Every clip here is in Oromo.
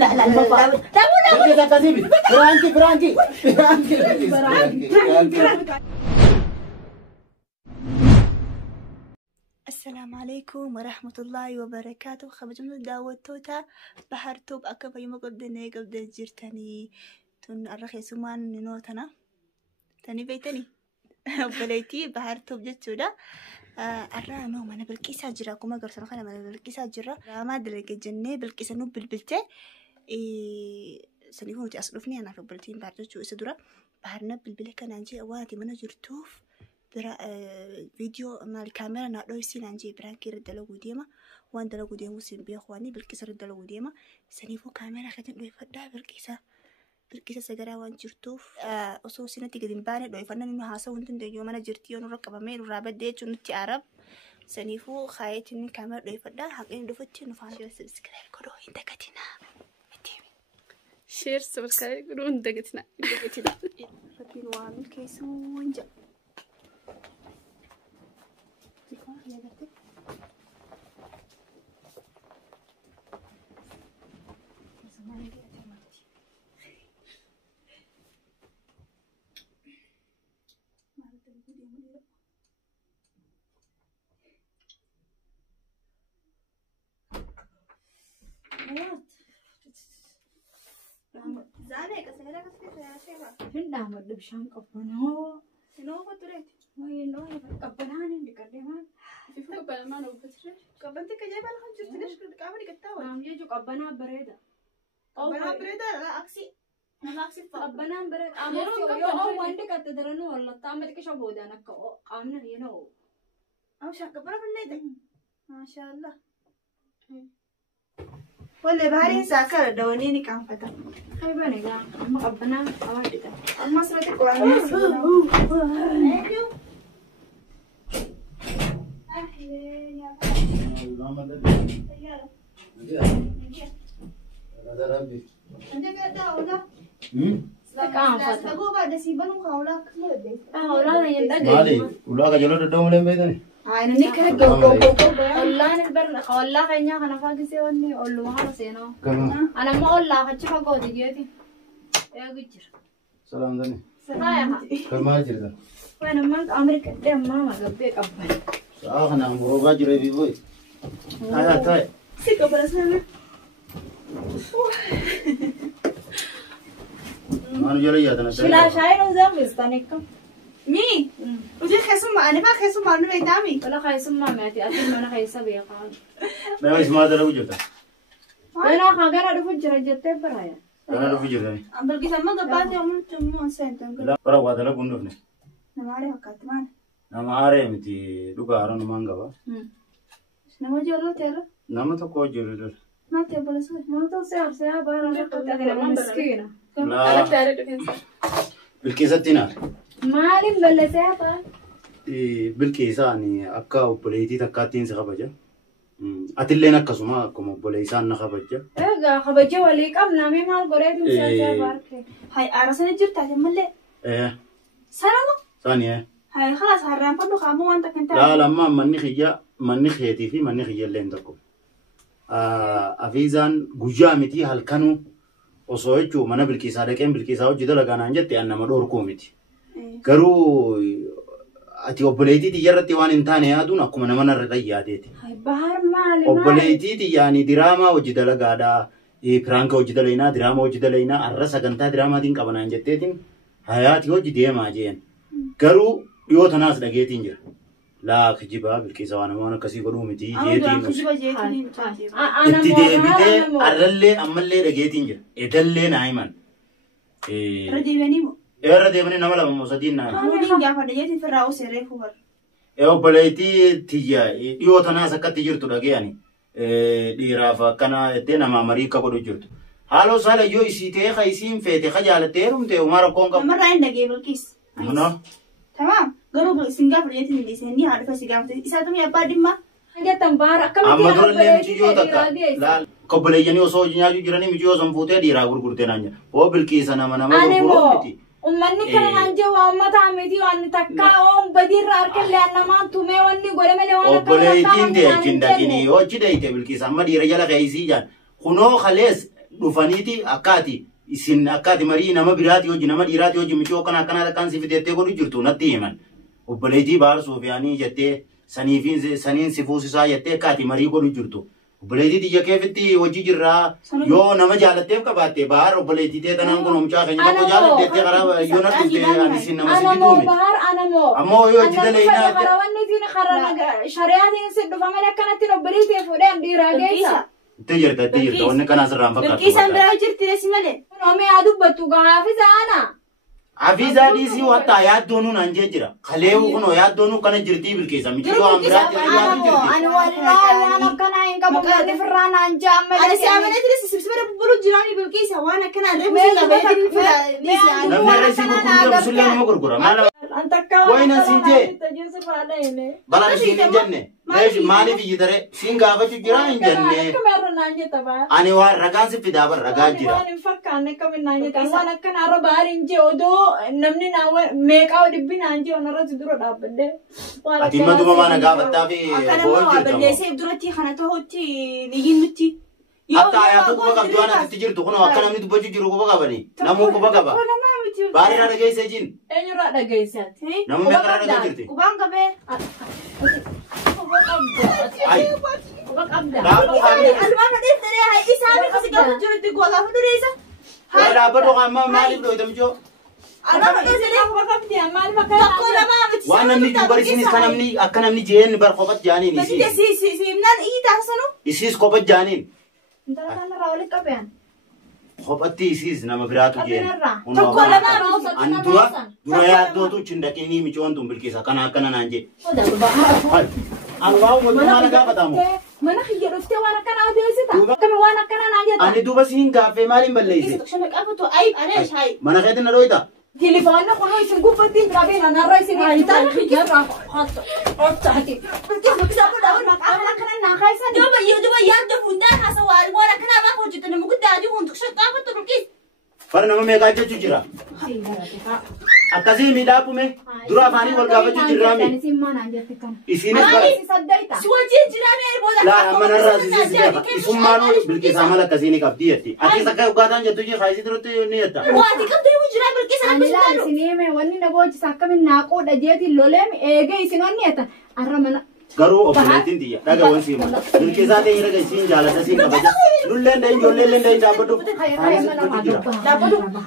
لا لا لا فرانكي. السلام عليكم ورحمة الله وبركاته. خبجنا دعوة توتا بحر توب أكبر يوم قدني قبل جرتني تون الرخي سمان نوتنا تاني بيتني بليتي بحر توب جتودا أرى نوم أنا بالكيس هجرة كم قرصنا خلنا من بالكيس هجرة ما أدري كجنة بالكيس نوب بالبلتة سنيفون تأصلفني أنا في بلتين بعد جو إسدورة بحرنا بالبلة كان عندي أواتي من جرتوف برا فيديو مع الكاميرا نقدر يصير عندي برانكي رد له قديمة وان ده له قديمة وسين بيخواني بالكيس رد له قديمة سنيفو كاميرا خدم له يفدا بالكيسة سجرا وان جرتوف أصوصي نتيجة دمبانة له يفنا إنه هاسا وانتن ده يوم أنا جرتي أنا ركب مين ورابط ده شو نتي عرب سنيفو خايت إن الكاميرا له يفدا حقين دفتي نفعل سبسكرايب كده إنت كتينا شير سبسكرايب كده إنت كتينا فتين وعمل كيس ونجا زانك أسهلك أسكت يا شيخة. فين نعمل بشام قبنا؟ شنو فترة؟ وين قبنا عندي كلمان. في فوق بلمان وبترش. قبنتك جايبة لهم جبت ليش كامل كتاوي. نعم يجوا قبنا بريدة. قبنا بريدة لا أكسي. أنا أكسي فا. قبنا بريدة. أمور عندي كتدرنو ولا تعمل كيش أبودا أنا كأمنا ينو. أو شاك قبنا بالنيدة. ما شاء الله. ولا بهاري ساكر دوانيني كان فتح. هاي بني قا. أما قبنا أواجد ده. أما سمعتك وعلى سلام دني كما جردا وانا ما امريكا دم ماما قبيك ابا انا مروغا جري بيبوي هاي هاي سيكو برسنا ما نجري يا دنا شلا شاينو زامستانيكم مي وجي خيسم انا ما خيسم ما بيدامي ولا خيسم ما ماتي اكيد ما انا خيسه بيقال ما اسمع ده لو جتا انا خاغرا دفو جرجته برايا انا لو جتا بلقي سما قبات يوم تمو سنتن لا برا وهذا لا بندفني نماري وقت مان نماري متي دوغا ارن مانغا نما جولو تيرا نما تو كو جولو ما تبغى سوي ما تو سيار بارا تاكل مسكينه لا بالكيسه تينا مالي بلا سيار بالكيسه اني اكا وبليتي تكاتين سخبجه أتلين أكسوما كم بوليسان نخبجة. إيه خبجة وليك أم نامي مال قريت مسافر بارك. هاي أرسل جرت هذا ملء. إيه. سلام. ثانية. هاي خلاص هرّام فلو خامو أنت كنت. لا لما مني خيتي في مني خيال اللي عندكم. أفيزان جوجامتي هالكانو وصويتشو منا بالكيسة لكن بالكيسة وجد لقانا نجت أنا مدور كوميتي. كرو أتي أوبليتي تجارتي وان إنتاني أدونا كم أنا منا رجياتي. هاي بحر مالي. أوبليتي تي يعني دراما وجد لقادا فرانك وجد لينا دراما وجد لينا الرأس كنتا دراما دين كابنا نجتين حياتي وجد ما جين. كرو يوت ناس لقيتين جرا. لا خجيبا بالكيسة وانا ما أنا كسي قلوم متي جيتين. خجيبا جيتين. إتدي بيته أرللي أمللي لقيتين جرا. إدللي نايمان. ردي بنيمو. ردي بني نملا مصدين نايم. مودين جافا جيتين في الرأس سيرفور. أوبليتي تيجا يوت ناس كتير تلاقياني. ديرافا كنا تنا ما مريكا بدو جرت. هالو سالا يو يسيته خايسين فيته خجالة تيرم تيو مارا كونكا. مرة عندك بالكيس. هنا. تمام. قالوا سنغافورة جيتين اللي سني عارفة سنغافورة. إساتهم يبقى دم. حاجة تنبار. أما دول اللي مجيو تكا. لا قبل يجني وصوج نياجو جراني مجيو زنفوته ديرا غرغرته نانيا. هو بالكيس أنا ما غرغرته. أمني كان عندي وأمة تعمدي وأن تكا أم بدير أركل لأن ما تومي وأني قولي ملي وأنا كلا تام. أوبليتين ده جندا جني. وجد أيته بالكيس أما ديرا جلا غايزي جان. خنو خلاص dhufaniiti akkaati isin akkaati marii nama biraati hojii nama dhiiraati hojii michoo akkanaa si fideettee godhu jirtu natti himan obboleettii Baar Soofiyaanii jettee saniin si fuusisaa jettee akkaati marii godhu jirtu obboleettii xiyya keefitti hojii jirraa yoo nama jaalatteef qabaatte Baar obboleettii tee tanaan kun homchaa keenya tokko jaalatteettee karaa yoo nartiste anisin nama si diduume ammoo yoo hojii daleeyinaa shari'aatiin si dhufamanii akkanatti obboleettii fuudheen dhiiraa geessa. Itti jirta wanni kana asirraan fakkaatu. Bilqiisaan biraa jirti desi malee. Oomee haa dubbattu Hafiza ana. Hafiza dhiisii wattaa yaaddoonuu naan jee jira. Kaleewu kunoo yaaddoonuu kana jirtii Bilqiisa michiloo waan biraatti yaadu jirti. Ani wallaahi waan akkanaa hin qabu gadi firraa naan jaamma. Ani saamanee tiri sibsibara bulu jiraanii Bilqiisa waan akkanaa reefu namni irra isii gurguruu sullee nama gurgura. Wayna sinjee balaan isiin hin jenne maaliif iyyitare siin gaafachuu jira hin jenne ani waan ragaan si fidaa bar ragaa jira. Waan hin fakkaanne kaminaan jettan waan akkanaa irra baariin jee odoo namni meeqaa dhibbi naan jee onarratti dura dhaabbadde. Ati imma duba maana gaafattaa fi boon jirta. Balleessee duratti kana ta'utti niyyin nutti. Hatta ayaatu quba qabdu waan asitti jirtu kunoo akka namni dubbachuu jiru quba qabanii namuu quba qaba. Baariidhaa dhageessee jiin. Eenyurraa dhageessaati? Nama meeqarraa dhagaa jirti? Qubaan qabee. Quba qabda. Dhaabuu qabdi. Almaan fadhiif daree isaan kasi qabu jirutti goolaa fudureessa. Dhaabbadhu qaama maaliif dhoyita michoo? Almaan fadhiif daree quba qabdi maal fakkaata? tokko lamaa miti. Waan namni dubarisiinis kan namni akka namni jeen bar kophat jaaniin isii. Simnaan ii taasisanu. Isiis kophat jaaniin. Intala kanarraa walitti qabeen. Kophatti isiis nama biraatu jeen. Tokko lamaa An dura yaaddootu cindaqinii michoon tun Bilqiisa kana akkana naan jee. An waa mootummaa na gaafatamu. Mana kiyya dhuftee waan akkanaa deessita. Akkami waan akkanaa naan jetta. Ani duba siin gaaffee maaliin balleeyse? Mana keetti na dhoyita. Telefoonni kun isin gubbattiin qabeen anarra isin hiitan yarraa hottaati. Duba yaadda hundaan haasa waan akkanaa maaf hojjetan nama guddaa adii hundu qaafatu Bilqiis. Fara nama meeqaa jechuu jira? Akkasii miidhaabume dura afaanii wal gaafachuu jirraami. Isiinis Si wajjin jiraame booda. laa manarraa sisiis beeka. Isummaanuu Bilqiisaa mala akkasii ni qabdi jetti. Atis akka dhugaataan jettu jira haasii duratti ni jetta. Waati qabdu yoo jiraa Bilqiis Ani laa isin hime wanni na boojisa akkamiin naaqoodha jeetiin loleemi eegee isin onni jettan arra mana. Garuu obboleettiin xiyya dhaga wansi hima. Bilqiisaa ta'e dhaga isiin jaalata siin kabaja. Lulleen dhahin ijoolleen dhahin dhaabbadhu.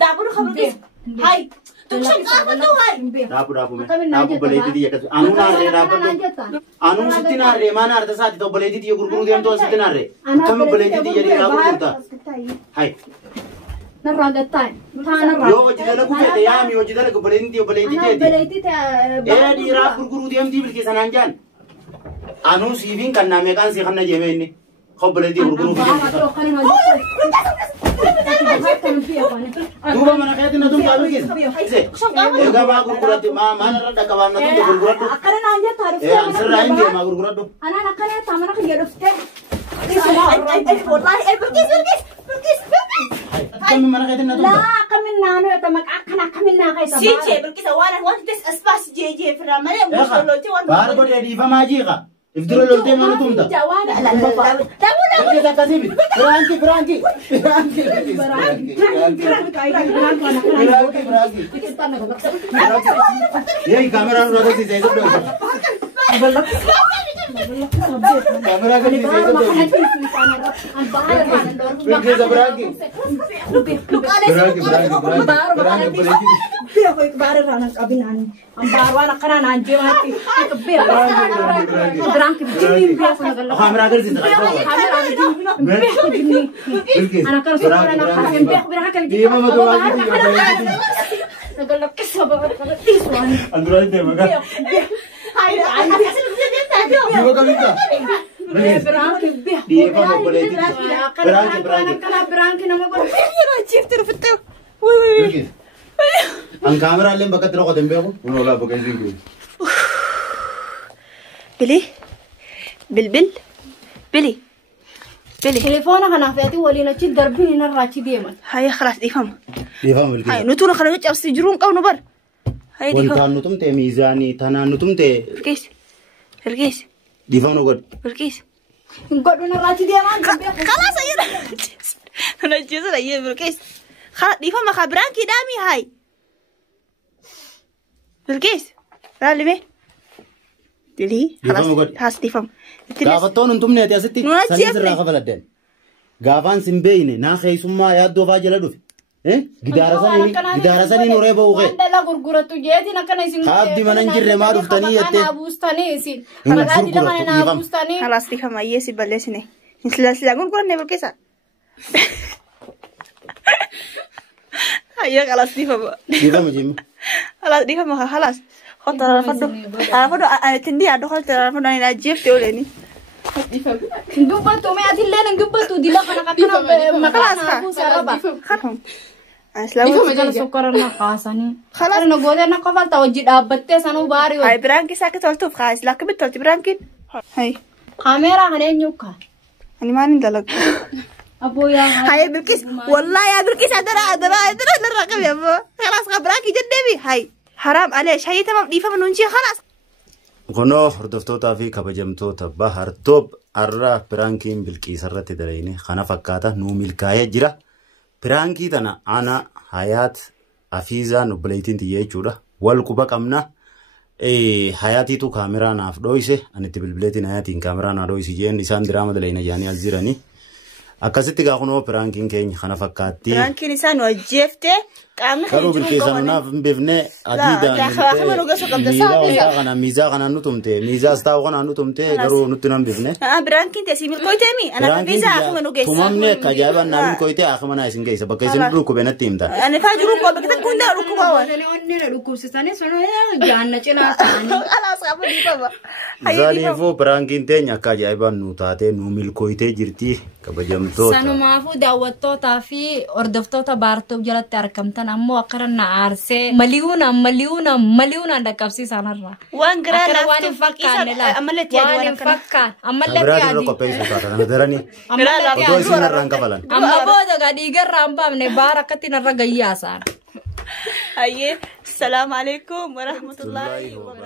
Daaburu Bilqiis. Hai. Tukshan qaafatu hai. Dhaabume. Dhaabu obboleettii xiyya akkasii. Anuu naarree dhaabbadhu. Anuu sitti naarree maa naarta isaati obboleettii xiyya gurguruu deemtu sitti naarree. Akkami obboleettii xiyya dhiiraa gurgurta. Hai. Narraa gattaa. Taanarraa. Yoo hojii dalagu fedhe yaami hojii dalagu obboleettii jeeti. Obboleettii Ee dhiiraa gurguruu deemtii Bilqiisa naan jaan. Anuu siifiin kan naa meeqaan sii kanna jeemee inni. Obboleettii gurguruu duuba mana keetti na tumtaa Bilqiisa. Egaa maa gurguratti maalirra dhaqqabaan na tumte gurguradhu. Akkana naan jettaa An sirraa hin deemaa gurguradhu. Anaan akkana jettaa mana kiyya dhuftee. Akkami mana keetti na tumta. Laa akkamiin naannoo jettaa maqaa akkana akkamiin naa keessa baara. Sichee Bilqiisa waan wanti tes aspaas jee firraa malee musolootii waan. Baara godhee dhiifamaa jiiqa. Iftira loltee mana tumta. Bilqiisa akkasii miti. Firaanki. Yee kaameraan dura agarsiisa isa dhoofisa. Kaameraa agarsiisa isa dhoofisa. Bilqiisa firaanki. Kaameraa agarsiisa. Deema maturaa Android deema gaa. Diba kamita? Dhiyeeffama obboleettii. Biraanki nama godhu. Bilqiisa. An kaameraallee bakka itti dhokote hin beeku. Kun olaa bakka hin beeku. Bili. Telefoona kanaaf ati waliin achi darbiin hin irraachi deeman. Hai خلاص dhiifama. Dhiyeeffama Bilqiisa. Hai nutu kana nu cabsi jiruun qabnu bar. Hai dhiifama. Wantaan nutumte miizaanii tanaan nutumte. Bilqiis. Dhiyeeffama nu godhu. Bilqiis. Godhuun irraachi deeman. خلاص ayyana. نجيز لا بالكيس خلاص دي فما خبرانكي دامي هاي بالكيس لا لمي دلي خلاص دي فم gaafattoon huntumne ati asitti sanis irraa kafaladden gaafaan sinbeeyne naa keessummaa yaaddoo faa jala dhufe gidaara saniin horee ba'uu kee Mandala gurguratu jeetiin akkana isin haabdi mana hin jirre maa dhuftanii jettee buustanii isin maqaadi lama na buustanii خلاص دي فم أيسي بلسني سلا قرقرني بالكيس هيا خلاص دي فم dhiifama jimma خلاص دي فم خلاص خد رفضه أنا تندي أدو خلت رفضه أنا جيب تقولني dubbatu mee ati illee dubbatu dila kana kana خلاص buusa أسلام Jala sokkorana kaasanii. Kana gootee qofalta hojii dhaabbattee sanuu baarii هاي برانكي ساكت قلتو خلاص لكن بتقولي برانكي هاي kaameeraa kana eenyuuka. أنا ما ندلق Aboo yaa هاي بالكيس والله يا بالكيس أدرى الرقم يا أبو خلاص خبراكي جدبي هاي حرام عليش هاي تمام دي فمن ونجي خلاص kunoo hordoftootaa fi kabajamtoota bahartoob arraa piraankiin bilqiisarratti dalayne kana fakkaata nuu milkaa'ee jira piraankii tana ana hayaat afiizaan obboleettiin tiyya jechuudha wal quba qabna hayaatiitu kaameraa naaf dhooyse anitti bilbileetiin hayaatiin kaameraa naa dhooysi jeen isaan diraama dalayna jaanii as jiranii akkasitti gaa kunoo piraankiin keenya kana fakkaatti برانكي نسان وجفته قامنا garuu bilqiisa naaf hin beefne miizaa kana nu tumte miizaas taa'u kana nu tumte garuu nutti nan beefne برانكي تسي ملكويتمي أنا فيزا أخو منو جيس tumamne akka ajaa'ibaan naa milkooyte akkamana isin geessa bakka isin dhukkube natti himta أنا فاجر ركوب بكتب كون ده ركوب أول onni na dhukkubsisanii sanoo jaanna cinaa ta'anii. خلاص قبل دي بابا zaaniifuu piraankiin teenya akka ajaa'ibaan nu taatee nu milkooytee jirti kabajamtoota Sanumaafuu daawwattootaa fi hordoftoota baartoof jalatti argamtan ammoo akkana na aarsee mali'uunaan dhaqqabsiisanarra. وان قرا لا waan hin fakkaanne laata. أملت يا Waan hin دوان كنا fakkaan. Ammallee biraa dirra yaadi. qopheessu taata kana daranii Ammallee odoo isin irraan kafalan Amma booda gadii garraa hin baafne baara akkatti narra gayyaasaan. هاي السلام عليكم ورحمة الله وبركاته